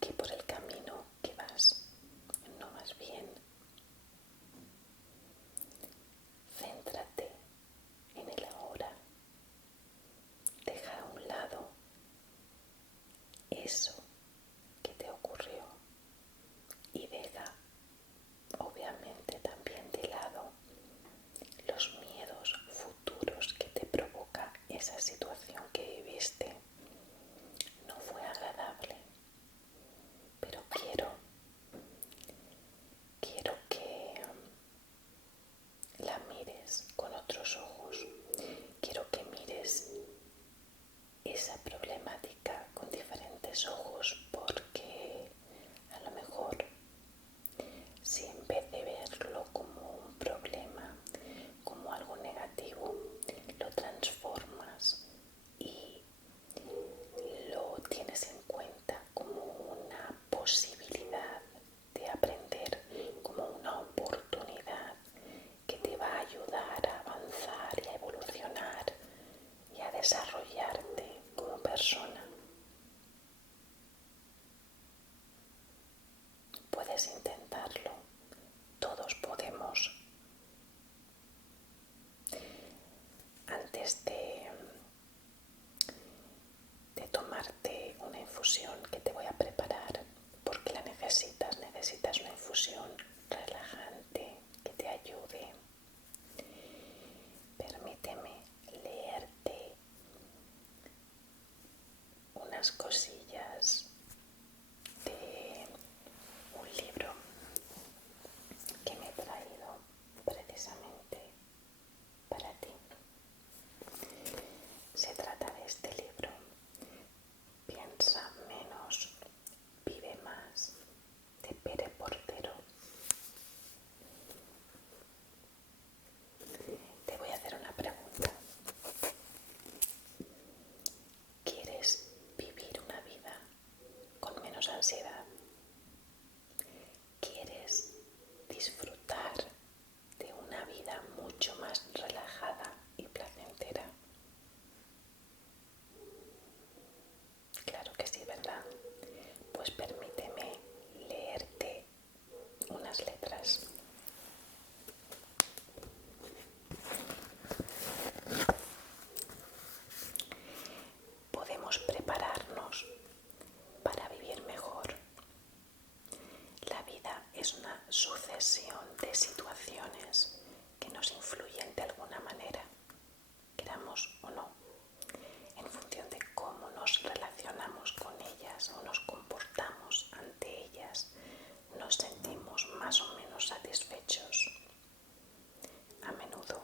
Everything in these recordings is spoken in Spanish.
que por el camino que vas no vas bien. Céntrate en el ahora. Deja a un lado eso que te ocurrió y deja, obviamente, también de lado los miedos futuros que te provoca esa situación que viviste. No fue agradable, pero quiero que la mires con otros ojos. Quiero que mires esa problemática con diferentes ojos, porque a lo mejor si en vez de verlo como un problema, como algo negativo, lo transformas y lo tienes en cuenta como una posibilidad de aprender, como una oportunidad que te va a ayudar a avanzar y a evolucionar y a desarrollarte como persona. Puedes intentarlo, todos podemos. Antes de tomarte una infusión que te voy a preparar, porque la necesitas una infusión relajante que te ayude. Permíteme leerte unas cosillas de un libro que me he traído precisamente para ti. Se trata de este libro, Piensa menos, vive más, de Pere Portero. Te voy a hacer una pregunta. ¿Quieres vivir una vida con menos ansiedad? ¿Quieres disfrutar de una vida mucho más relajada y placentera? Claro que sí, ¿verdad? Pues permíteme leerte unas letras. Podemos prepararnos para vivir mejor. La vida es una sucesión de situaciones que nos influyen de alguna manera, queramos o no, en función de cómo nos relacionamos con ellas o nos comportamos ante ellas, nos sentimos más o menos satisfechos. A menudo,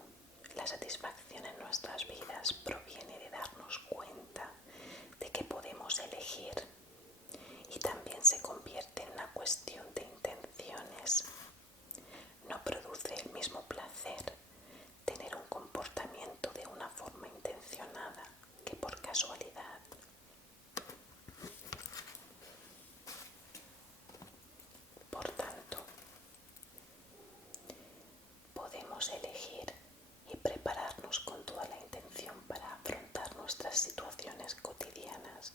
la satisfacción en nuestras vidas proviene de darnos cuenta de que podemos elegir, y también se convierte en una cuestión de intenciones. No produce el mismo placer tener un comportamiento de una forma intencionada que por casualidad. Por tanto, podemos elegir y prepararnos con toda la intención para afrontar nuestras situaciones cotidianas.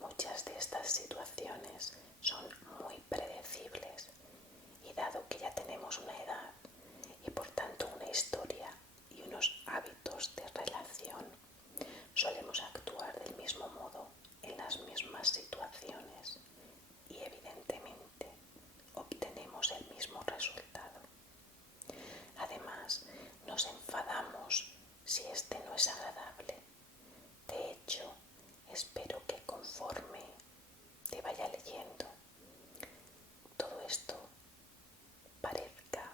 Muchas de estas situaciones son muy predecibles y dado que ya tenemos una edad y por tanto una historia y unos hábitos de relación, solemos actuar del mismo modo en las mismas situaciones y evidentemente obtenemos el mismo resultado. Además, nos enfadamos si este no es agradable. De hecho, espero que conforme te vaya leyendo, todo esto parezca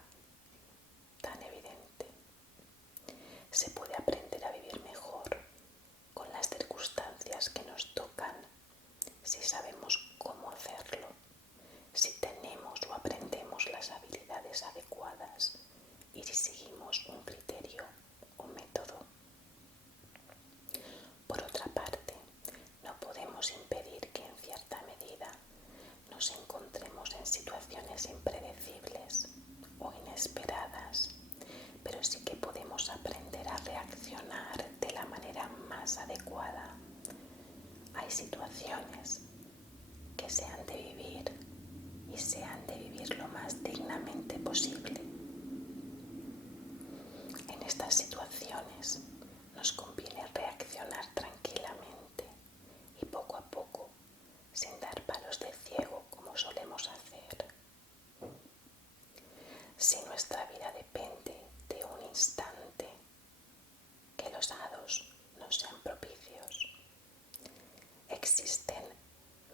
y se han de vivir lo más dignamente posible. En estas situaciones nos conviene reaccionar tranquilamente y poco a poco, sin dar palos de ciego como solemos hacer. Si nuestra vida depende de un instante, que los hados no sean propicios. Existen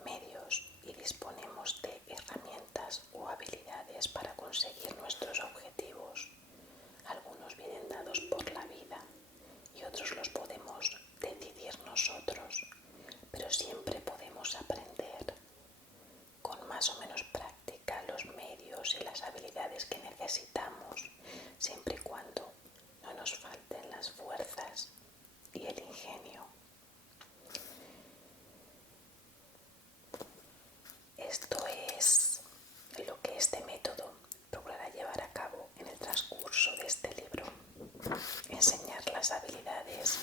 medios y disponemos de herramientas o habilidades para conseguir nuestros objetivos. Algunos vienen dados por la vida y otros los podemos decidir nosotros, pero siempre podemos aprender con más o menos práctica los medios y las habilidades que necesitamos, siempre y cuando no nos falten las fuerzas y el ingenio. Esto es lo que este método procurará llevar a cabo en el transcurso de este libro. Enseñar las habilidades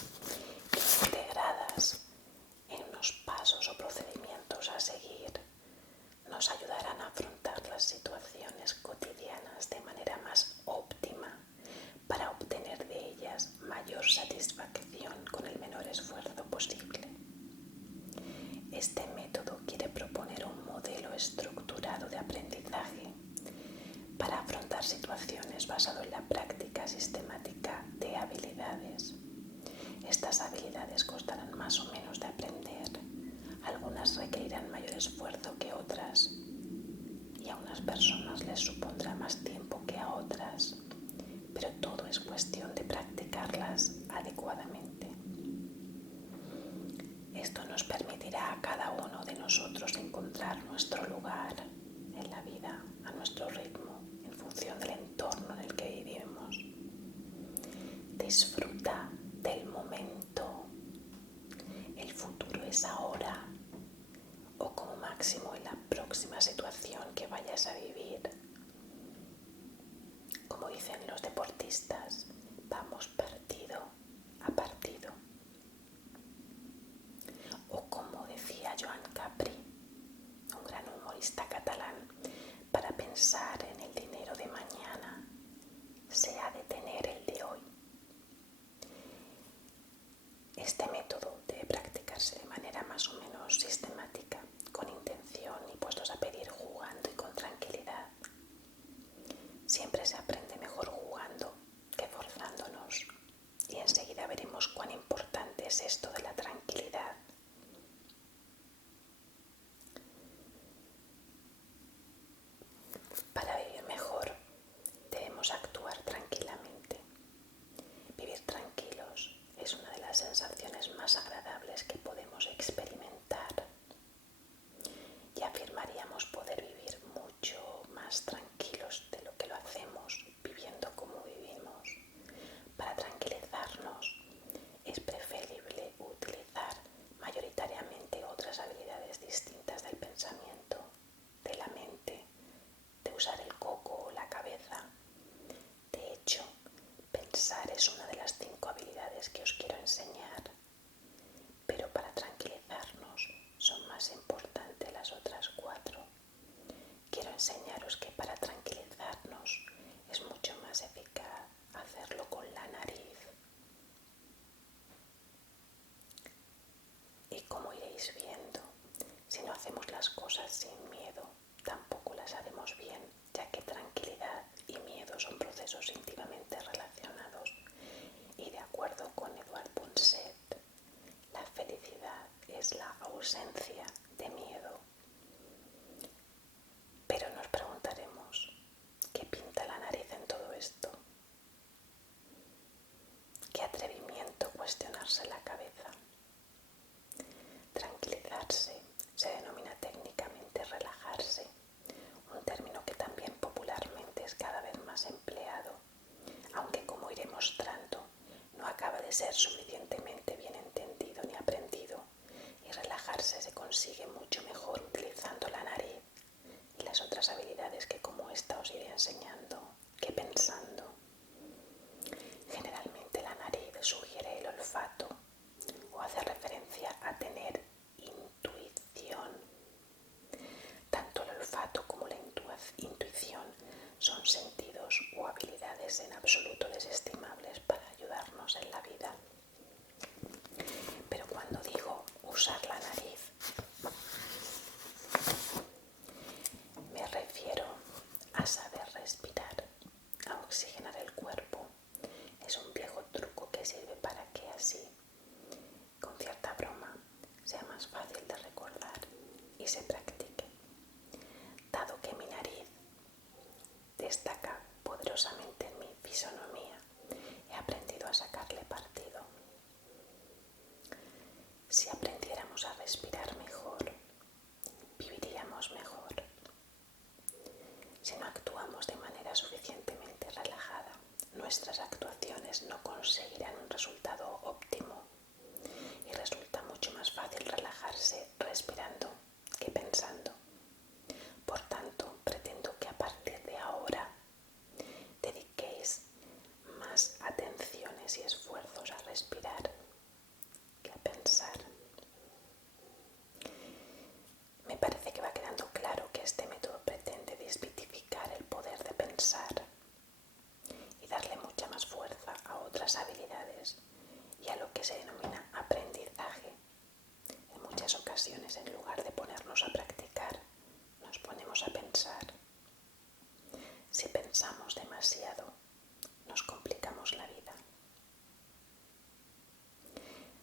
integradas en unos pasos o procedimientos a seguir nos ayudarán a afrontar las situaciones cotidianas de manera más óptima para obtener de ellas mayor satisfacción con el menor esfuerzo posible. Este método quiere proponer un modelo estructurado de aprendizaje para afrontar situaciones basado en la práctica sistemática de habilidades. Estas habilidades costarán más o menos de aprender. Algunas requerirán mayor esfuerzo que otras y a unas personas les supondrá más tiempo que a otras, pero todo es cuestión de practicarlas adecuadamente. Esto nos permitirá a cada uno de nosotros encontrar nuestro lugar en la vida a nuestro ritmo, en función del entorno en el que vivimos. Disfruta del momento. El futuro es ahora o como máximo en la próxima situación que vayas a vivir. Como dicen los deportistas, vamos partido a partido. O como decía Joan Capri, un gran humorista catalán, para pensar en el dinero de mañana se ha de tener el de hoy. Este método debe practicarse de manera más o menos sistemática, con intención y puestos a pedir jugando y con tranquilidad. Siempre se aprende mejor jugando que forzándonos, y enseguida veremos cuán importante es esto de la tranquilidad. Para vivir mejor debemos actuar tranquilamente. Vivir tranquilos es una de las sensaciones más agradables que podemos experimentar y afirmaríamos poder vivir mucho más tranquilos de lo que lo hacemos viviendo como vivimos. Para tranquilizarnos es preferible utilizar mayoritariamente otras habilidades distintas del pensamiento, de la mente, de usar el coco o la cabeza. De hecho, pensar es una de las 5 habilidades que os quiero enseñar, pero para tranquilizarnos son más importantes las otras 4. Quiero enseñaros que para tranquilizarnos es mucho más eficaz hacerlo con la nariz. Y como iréis viendo, si no hacemos las cosas sin miedo, tampoco las haremos bien, ya que tranquilidad y miedo son procesos íntimamente relacionados. Y de acuerdo con Edouard Punset, la felicidad es la ausencia de miedo. Pero nos preguntaremos, ¿qué pinta la nariz en todo esto? ¿Qué atrevimiento cuestionarse la cabeza? Tranquilizarse se denomina técnicamente relajarse. intuición son sentidos o habilidades en absoluto desestimables para ayudarnos en la vida. Pero cuando digo usar la nariz, me refiero a saber respirar, a oxigenar el cuerpo. Es un viejo truco que sirve para que así, con cierta broma, sea más fácil de recordar y se practique. Dado que mi nariz destaca poderosamente en mi fisonomía, he aprendido a sacarle partido. Si aprendiéramos a respirar mejor, viviríamos mejor. Si no actuamos de manera suficientemente relajada, nuestras actuaciones no conseguirán un resultado óptimo y resulta mucho más fácil relajarse respirando que pensando. Por tanto, pretendo que a partir de ahora dediquéis más atenciones y esfuerzos a respirar que a pensar. Me parece que va quedando claro que este método pretende desmitificar el poder de pensar y darle mucha más fuerza a otras habilidades y a lo que se denomina aprendizaje. En muchas ocasiones, en lugar de ponernos a practicar, nos ponemos a pensar. Si pensamos demasiado, nos complicamos la vida.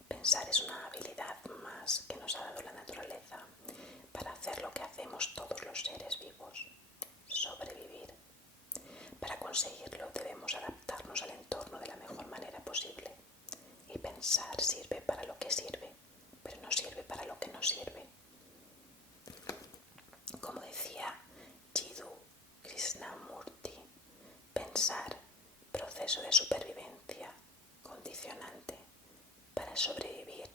Pensar es una habilidad más que nos ha dado la naturaleza para hacer lo que hacemos todos los seres vivos, sobrevivir. Para conseguirlo debemos adaptarnos al entorno de la mejor manera posible. Y pensar sirve para lo que sirve, pero no sirve para lo que no sirve. Como decía Jiddu Krishnamurti, pensar, proceso de supervivencia, condicionante. Para sobrevivir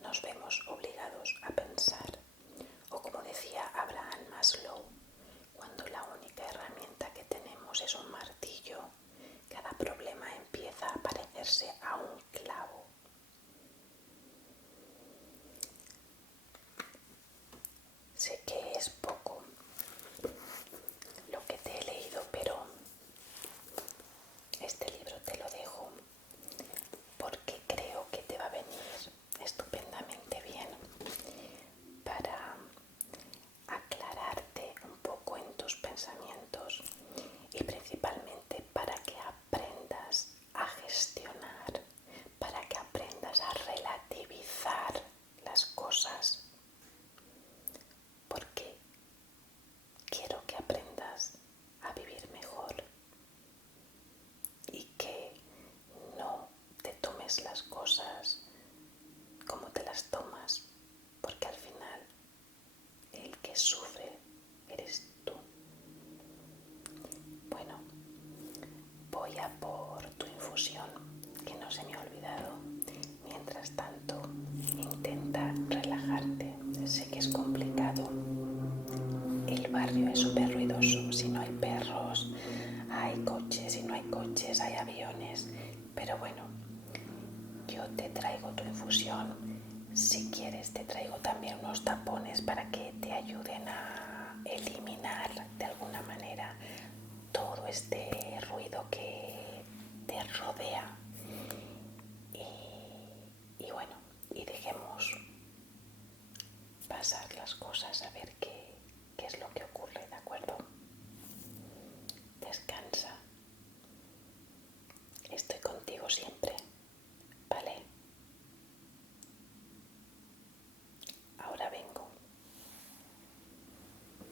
nos vemos obligados a pensar. O como decía Abraham Maslow, cuando la única herramienta que tenemos es un martillo, cada problema empieza a parecerse a un clavo. Sé que es poco lo que te he leído, pero este libro te lo dejo porque creo que te va a venir estupendamente bien para aclararte un poco en tus pensamientos y principalmente para que aprendas a gestionar, para que aprendas a relativizar las cosas, porque quiero que aprendas a vivir mejor y que no te tomes las cosas como te las tomas, porque al final el que sufre eres tú. Bueno, voy a por tu infusión, que no se me ha olvidado. Mientras tanto, intenta relajarte. Sé que es complicado. El barrio es súper ruidoso. Si no hay perros, hay coches. Si no hay coches, hay aviones. Pero bueno, yo te traigo tu infusión. Si quieres, te traigo también unos tapones para que te ayuden a eliminar de alguna manera todo este ruido que te rodea. Y bueno, y dejemos pasar las cosas a ver qué es lo que ocurre, ¿de acuerdo? Descansa. Estoy contigo siempre.